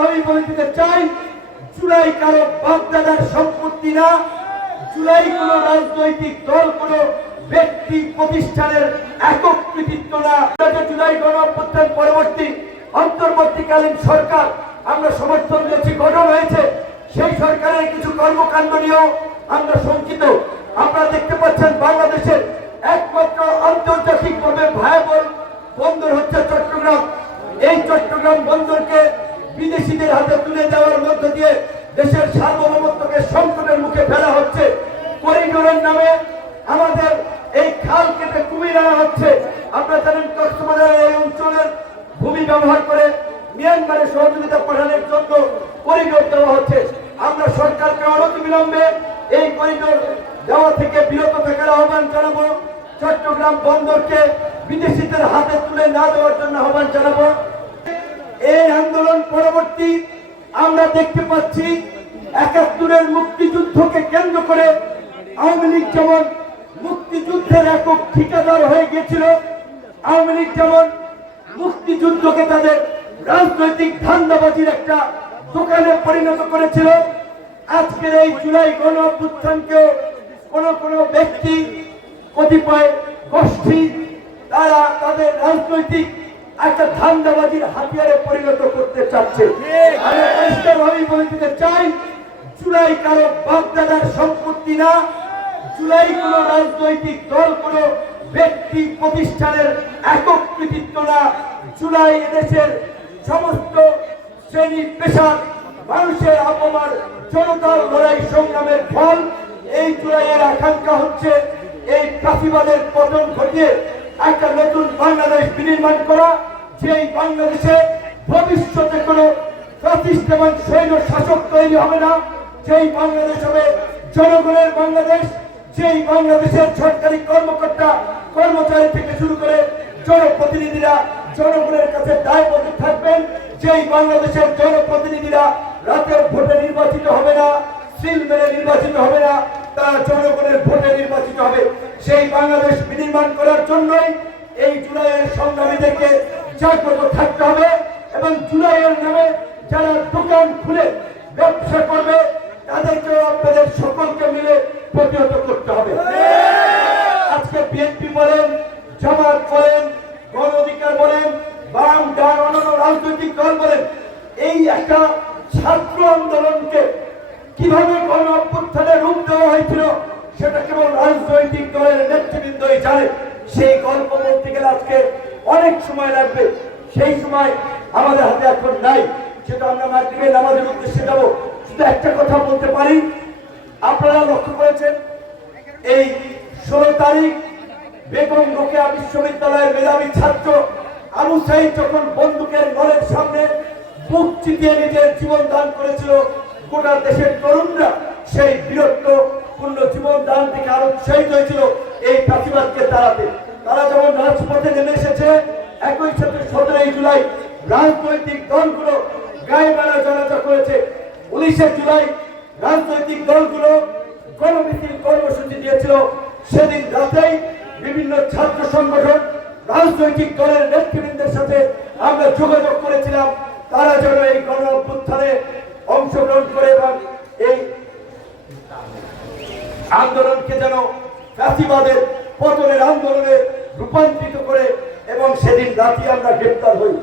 পরিষ্কারভাবেই বলে দিতে চাই, জুলাই কারো বাপদাদার সম্পত্তি না। জুলাই কোন রাজনৈতিক দল, কোন ব্যক্তি প্রতিষ্ঠানের একক কৃতিত্ব না। জুলাই গণ অভ্যুত্থান পরবর্তী অন্তর্বর্তীকালীন সরকার আমরা সমর্থন দিয়েছি, গঠন হয়েছে। সেই সরকারের কিছু কর্মকাণ্ড নিয়েও আমরা শঙ্কিত। আপনারা দেখতে পাচ্ছেন বাংলাদেশের একমাত্র আন্তর্জাতিকভাবে ভায়াবল বন্দর হচ্ছে চট্টগ্রাম। এই চট্টগ্রাম বন্দরকে বিদেশিদের হাতে তুলে দেওয়ার মধ্য দিয়ে দেশের সার্বভৌমত্বকে সংকটের মুখে ফেলা হচ্ছে। করিডোরের নামে আমাদের এই খাল কেটে কুমির আনা হচ্ছে। আপনারা জানেন কক্সবাজারের এই অঞ্চলের ভূমি ব্যবহার করে মিয়ানমারে সহযোগিতা পাঠানোর জন্য করিডোর দেওয়া হচ্ছে। আমরা সরকারকে অনতিবিলম্বে এই করিডোর দেওয়া থেকে বিরত থাকার আহ্বান জানাবো। চট্টগ্রাম বন্দরকে বিদেশিদের হাতে তুলে না দেওয়ার জন্য আহ্বান জানাবো। এই আন্দোলন পরবর্তী আমরা দেখতে পাচ্ছি ৭১-এর মুক্তিযুদ্ধকে কেন্দ্র করে আওয়ামী লীগ যেমন মুক্তিযুদ্ধের একক ঠিকাদার হয়ে গিয়েছিল, আওয়ামী লীগ যেমন মুক্তিযুদ্ধকে তাদের রাজনৈতিক ধান্দাবাজির একটা দোকানে পরিণত করেছিল, আজকের এই জুলাই গণ অভ্যুত্থানকেও কোন ব্যক্তি, কতিপয় গোষ্ঠী তারা তাদের রাজনৈতিক একটা ধান্দাবাজির হাতিয়ারে পরিণত করতে চাচ্ছে। আমি পরিষ্কারভাবেই বলে দিতে চাই, জুলাই কারো বাপদাদার সম্পত্তি না। জুলাই কোন রাজনৈতিক দল, কোন ব্যক্তি প্রতিষ্ঠানের একক কৃতিত্ব না। জুলাই এদেশের সমস্ত শ্রেণী পেশার মানুষের আপামার জনতার লড়াই সংগ্রামের ফল। এই জুলাইয়ের আকাঙ্ক্ষা হচ্ছে এই ফাঁসিবাদের পতন ঘটিয়ে একটা নতুন বাংলাদেশ বিনির্মাণ করা, যেই বাংলাদেশে ভবিষ্যতে কোনো ফ্যাসিস্ট এবং সৈন্য শাসক তৈরি হবে না, যেই বাংলাদেশ হবে জনগণের বাংলাদেশ, যেই বাংলাদেশের সরকারি কর্মকর্তা কর্মচারী থেকে শুরু করে জনপ্রতিনিধিরা জনগণের কাছে দায়বদ্ধ থাকবেন, যেই বাংলাদেশের জনপ্রতিনিধিরা রাতের ভোটে নির্বাচিত হবে না, সিল মেরে নির্বাচিত হবে না, তারা জনগণের ভোটে নির্বাচিত হবে। সেই বাংলাদেশ বিনির্মাণ করার জন্যই এই জুলাইয়ের সংগ্রামীদেরকে জাগ্রত থাকতে হবে এবং জুলাইয়ের নামে যারা দোকান খুলে ব্যবসা করবে তাদেরকে আপনাদের সকলকে মিলে প্রতিহত করতে হবে। আজকে বিএনপি বলেন, জামাত বলেন, গণ অধিকার বলেন, বাম ডান অন্যান্য রাজনৈতিক দল বলেন, এই একটা ছাত্র আন্দোলনকে কিভাবে গণ অভ্যুত্থানে রূপ দেওয়া হয়েছিল সেটা কেবল রাজনৈতিক দলের নেতৃবৃন্দই জানে। সেই গল্প বলতে গেলে আজকে অনেক সময় লাগবে, সেই সময় আমাদের হাতে এখন নাই। সেটা আমরা মাধ্যমে নামাজের উদ্দেশ্যে যাবো। শুধু একটা কথা বলতে পারি, আপনারা লক্ষ্য করেছেন এই 16 তারিখ বেগম রোকেয়া বিশ্ববিদ্যালয়ের মেধাবী ছাত্র আবু সাইদ যখন বন্দুকের নলের সামনে বুক চিতিয়ে নিজের জীবন দান করেছিল, গোটা দেশের তরুণরা সেই বীরত্বপূর্ণ জীবন দান থেকে আরো উৎসাহিত হয়েছিল এই ফাঁসিবাদকে তাড়াতে। তারা যেমন রাজপথে নেমে এসেছে, একই সাথে 17 জুলাই রাজনৈতিক দলগুলো গায়ে বেড়া জানাজা করেছে। 19 জুলাই রাজনৈতিক দলগুলো গণমিছিল কর্মসূচি দিয়েছিল। সেদিন রাতেই বিভিন্ন ছাত্র সংগঠন রাজনৈতিক দলের নেতৃবৃন্দের সাথে আমরা যোগাযোগ করেছিলাম, তারা যেন এই গণ অভ্যুত্থানে অংশগ্রহণ করে এবং এই আন্দোলনকে যেন ফ্যাসিবাদের পতনের আন্দোলনে রূপান্তরিত করে, এবং সেদিন রাতে আমরা গ্রেপ্তার হই।